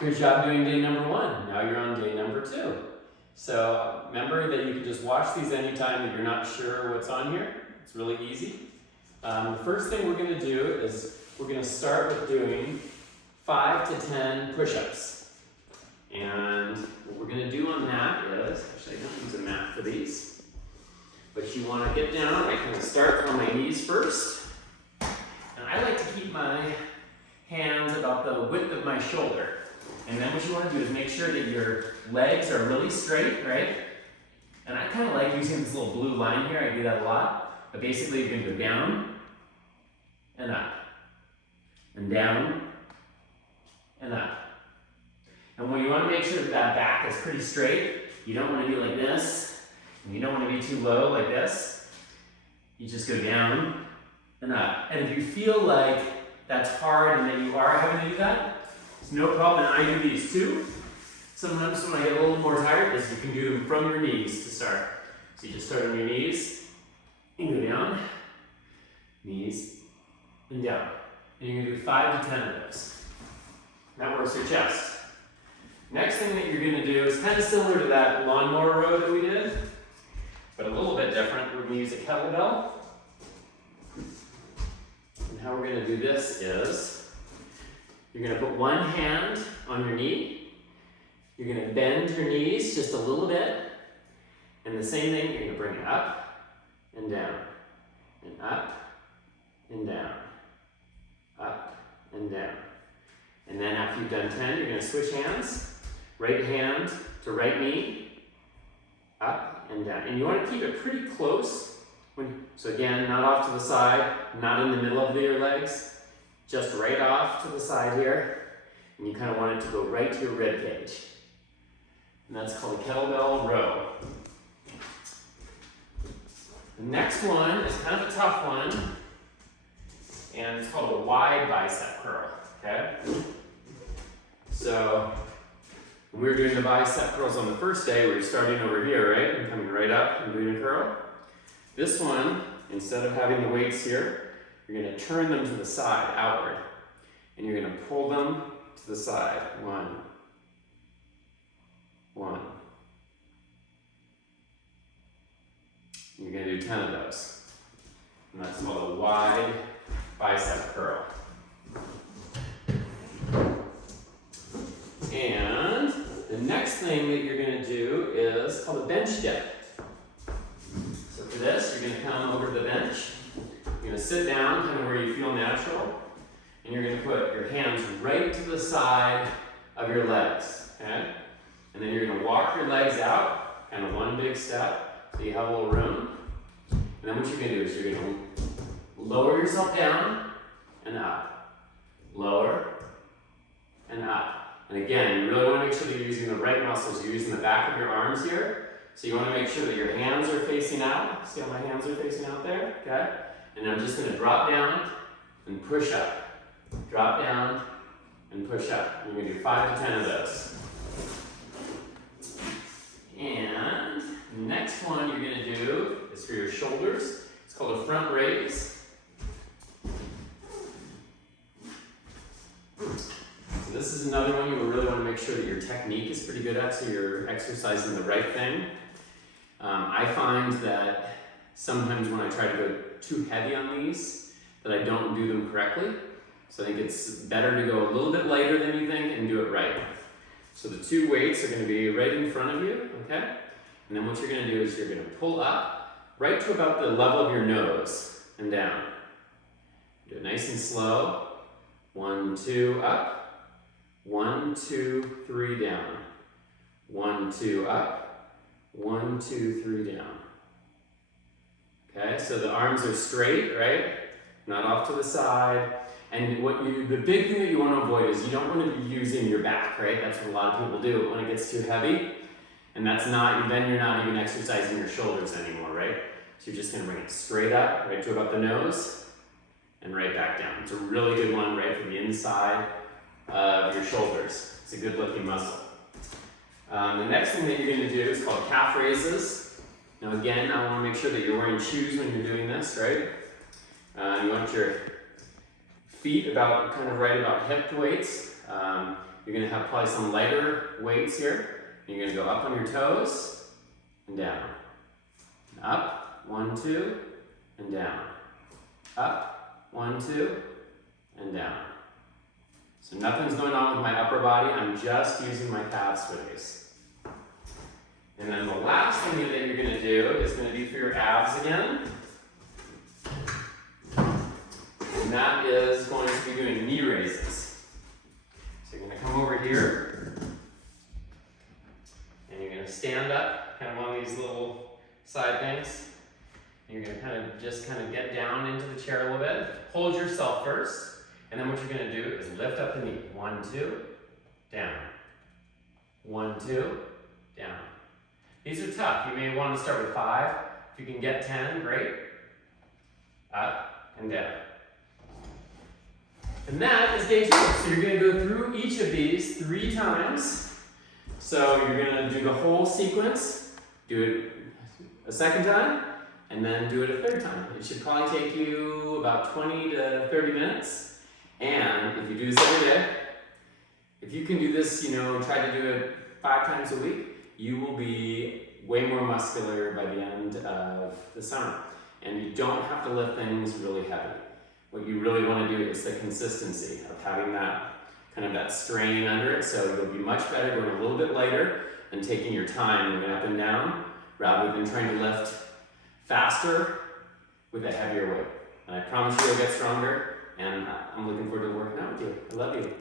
Good job doing day number 1. Now you're on day number 2. So remember that you can just watch these anytime that you're not sure what's on here. It's really easy. The first thing we're going to do is we're going to start with doing 5 to 10 push-ups. And what we're going to do on that is, actually I don't use a mat for these, but you want to get down. I kind of start on my knees first. And I like to keep my hands about the width of my shoulder. And then what you want to do is make sure that your legs are really straight, right? And I kind of like using this little blue line here. I do that a lot. But basically, you're going to go down and up, and down and up. And when you want to make sure that that back is pretty straight, you don't want to be like this, and you don't want to be too low like this. You just go down and up. And if you feel like that's hard and that you are having to do that, it's no problem. And I do these too. Sometimes when I get a little more tired, is you can do them from your knees to start. So you just start on your knees, and go down, knees, and down. And you're going to do 5 to 10 of those. That works your chest. Next thing that you're going to do is kind of similar to that lawnmower row that we did, but a little bit different. We're going to use a kettlebell. And how we're going to do this is, you're going to put one hand on your knee. You're going to bend your knees just a little bit. And the same thing, you're going to bring it up and down, and up and down, up and down. And then after you've done 10, you're going to switch hands. Right hand to right knee, up and down. And you want to keep it pretty close. So again, not off to the side, not in the middle of your legs, just right off to the side here. And you kind of want it to go right to your rib cage. And that's called a kettlebell row. The next one is kind of a tough one, and it's called a wide bicep curl, okay? So, when we were doing the bicep curls on the first day, we were starting over here, right? And coming right up and doing a curl. This one, instead of having the weights here, you're going to turn them to the side, outward. And you're going to pull them to the side. 1, 1. You're going to do 10 of those. And that's called a wide bicep curl. And the next thing that you're going to do is called a bench dip. So for this, you're going to come over to the bench. You're going to sit down kind of where you feel natural. And you're going to put your hands right to the side of your legs. Okay? And then you're going to walk your legs out, kind of one big step, so you have a little room. And then what you're going to do is you're going to lower yourself down and up. Lower and up. And again, you really want to make sure that you're using the right muscles. You're using the back of your arms here. So you want to make sure that your hands are facing out. See how my hands are facing out there? Okay? And I'm just going to drop down and push up. Drop down and push up. You're going to do 5 to 10 of those. And the next one you're going to do is for your shoulders. It's called a front raise. So this is another one you really want to make sure that your technique is pretty good at, so you're exercising the right thing. I find that sometimes when I try to go too heavy on these, that I don't do them correctly. So I think it's better to go a little bit lighter than you think and do it right. So the 2 weights are going to be right in front of you, okay? And then what you're going to do is you're going to pull up right to about the level of your nose and down. Do it nice and slow. 1, 2, up. 1, 2, 3, down. 1, 2, up. 1, 2, 3, down. Okay, so the arms are straight, right? Not off to the side. And the big thing that you want to avoid is you don't want to be using your back, right? That's what a lot of people do when it gets too heavy. And then you're not even exercising your shoulders anymore, right? So you're just going to bring it straight up, right to about the nose, and right back down. It's a really good one right from the inside of your shoulders. It's a good lifting muscle. The next thing that you're going to do is called calf raises. Now again, I want to make sure that you're wearing shoes when you're doing this, right? You want your feet kind of right about hip weights. You're gonna have probably some lighter weights here. You're gonna go up on your toes and down. Up, 1, 2, and down. Up, 1, 2, and down. So nothing's going on with my upper body. I'm just using my calves for these. And then the last thing that you're gonna do is gonna be for your abs again. And that is going to be doing knee raises. So you're gonna come over here, and you're gonna stand up, kind of on these little side things. And you're gonna just get down into the chair a little bit. Hold yourself first, and then what you're gonna do is lift up the knee. 1, 2, down. 1, 2, down. These are tough. You may want to start with 5. If you can get 10, great. Up and down. And that is day 2. So you're going to go through each of these 3 times. So you're going to do the whole sequence, do it a second time, and then do it a third time. It should probably take you about 20 to 30 minutes. And if you do this every day, if you can do this, try to do it 5 times a week, you will be way more muscular by the end of the summer. And you don't have to lift things really heavy. What you really want to do is the consistency of having that that strain under it. So you'll be much better going a little bit lighter and taking your time moving up and down rather than trying to lift faster with a heavier weight. And I promise you you'll get stronger, and I'm looking forward to working out with you. I love you.